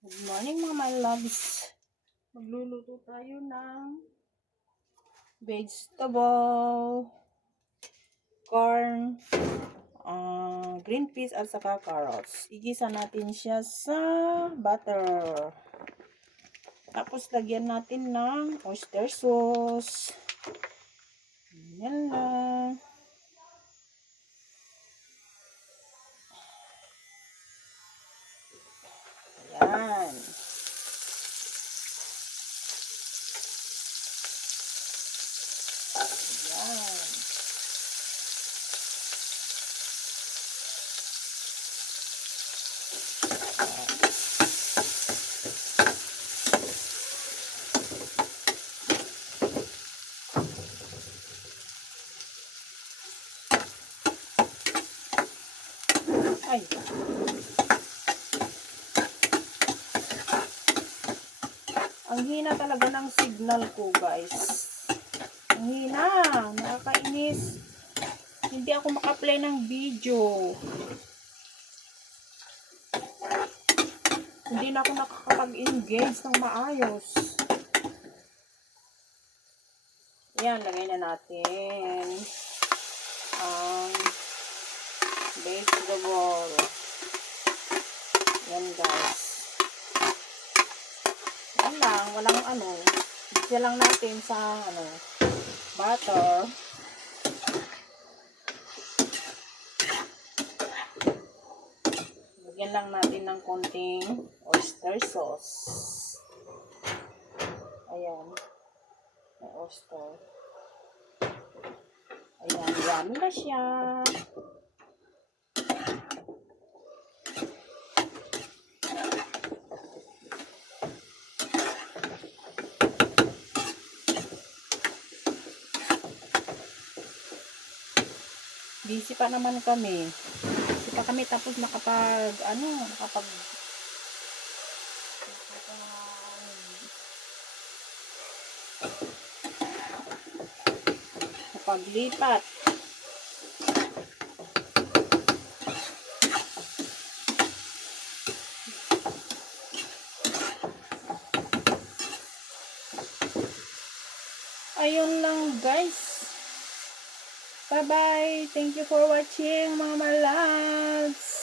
Good morning mga my loves. Magluluto tayo ng vegetable, corn, green peas at saka carrots. Igisa natin siya sa butter. Tapos lagyan natin ng oyster sauce. Yan lang. Yan. Yan. Ay. Ang hina talaga ng signal ko, guys. Ang hina. Nakakainis. Hindi ako makaplay ng video. Hindi na ako nakakapag-engage ng maayos. Ayan, lagay na natin ang vegetable. Yan, guys. Yan lang, walang ano. Isa lang natin sa butter. Lagyan lang natin ng konting oyster sauce. Ayan. May oyster. Ayan, yummy na siya. Busy pa naman kami. Busy pa kami tapos nakapaglipat. Ayun lang, guys. Bye-bye. Thank you for watching, mga loves.